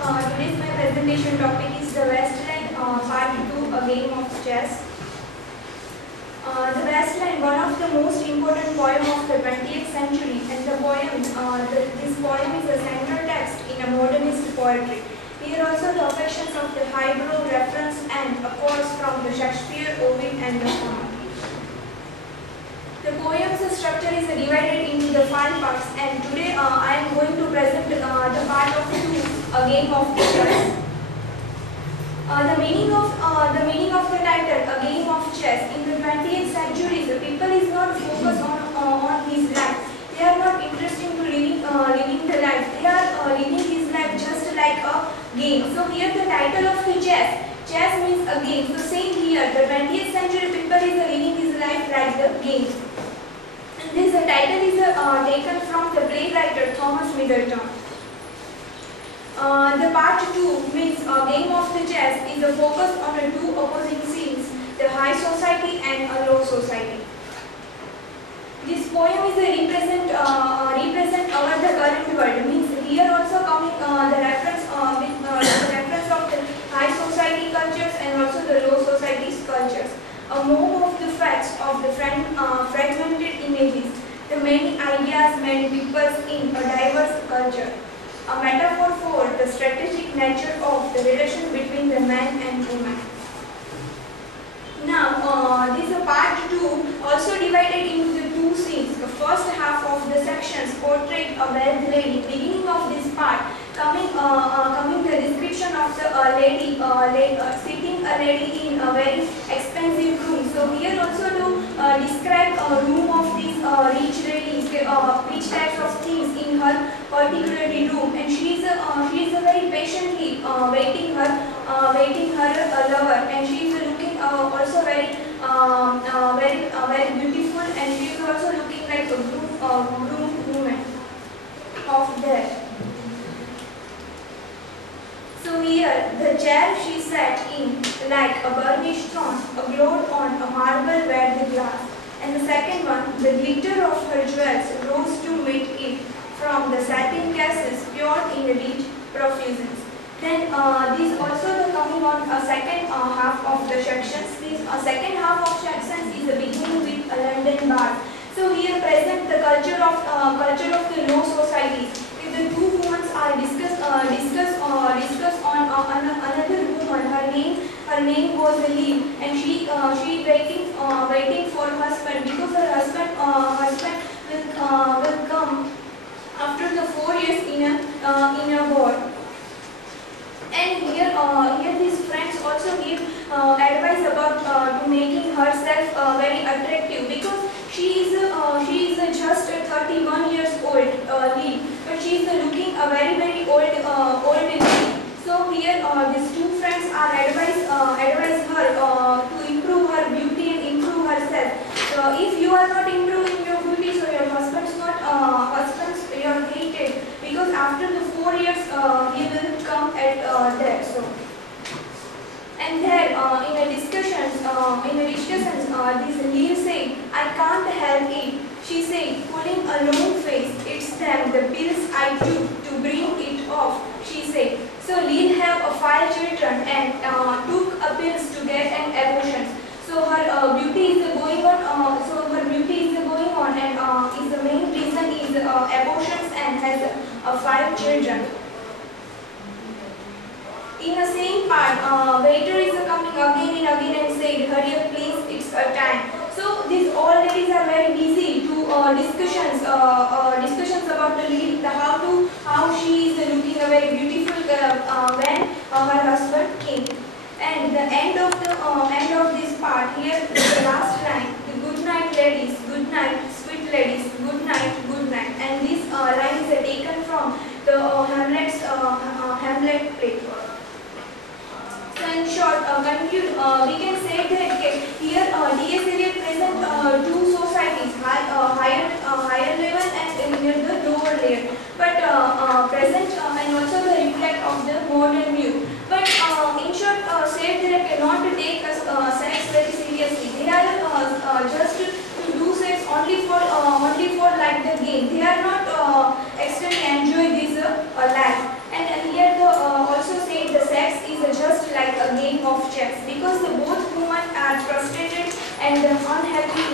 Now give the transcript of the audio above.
Today's my presentation topic is the Westland Part 2, a game of chess. The Westland, one of the most important poem of the 20th century, and the poem, this poem is a central text in a modernist poetry. Here also the affections of the highbrow reference and a course from the Shakespeare, Ovid and the Homer. The poem's structure is divided into the 5 parts, and today I am going to present the part of 2, a game of chess. The meaning of the title, a game of chess. In the 20th century, the people is not focused on his life. They are not interested to living the life. They are living his life just like a game. So here the title of the chess. Chess means a game. So same here, the 20th century people is living his life like the game. And this title is taken from the playwright Thomas Middleton. The part 2 means a game of the chess is a focus on the 2 opposing scenes, the high society and a low society. This poem is a represent our the current world. Means here also coming the reference the reference of the high society cultures and also the low society's cultures. A move of the facts of the fragmented images, the many ideas, many peoples in a diverse culture. A metaphor for the strategic nature of the relation between the man and woman. Now, this part 2 also divided into the 2 scenes. The first half of the sections portrayed a wealthy lady. Beginning of this part, coming the description of the lady sitting a lady in a very expensive room. So here also to describe a room of this rich lady, which types of things in her particular room, and she is very patiently waiting her lover, and she is looking also very beautiful, and she is also looking like a groom woman of there. So here the chair she sat in like a burnished throne, glowed on a marble where the glass, and the second one, the glitter of her jewels rose to meet it from the satin cases pure in rich profusions. Then these also the coming on a second half of the sections. This second half of sections is beginning with a London bar. So here present the culture of the low societies. If the 2 women are discuss on another woman, her name was Lee, and she waiting for her husband, because her husband will come after the 4 years in a war. And here these friends also give advice about to making herself very attractive, because she is just 31 years old, Lee, but she is looking a very old lady. So here these 2 friends are advise her to improve her beauty and improve herself. So if you are not improving your beauty, so your husband's you are hated, because after the 4 years he will come at there. So and there in a discussions this Lee said, I can't help it. She said, pulling a long face, it's them, the pills I took to bring it off, she said. So Lee have 5 children and took a pills to get an abortion. So her beauty is going on. And is the main reason is abortions, and has 5 children. In the same part, waiter is coming again and said, hurry up please, it's a time. So these all ladies are very busy to discussions about the lady, how she is looking a very beautiful when her husband came. And the end of this part, here the last line, the good night ladies, good night sweet ladies, good night, good night. And this line is taken from the Hamlet play. So in short, we can say that here D.S. Eliot present 2 societies, higher level and near the lower layer, but present and also the reflect of the modern view. But in short, said that cannot take sex very seriously. They are just to do sex only for like the game. They are not extremely enjoy this life. And here the made them unhappy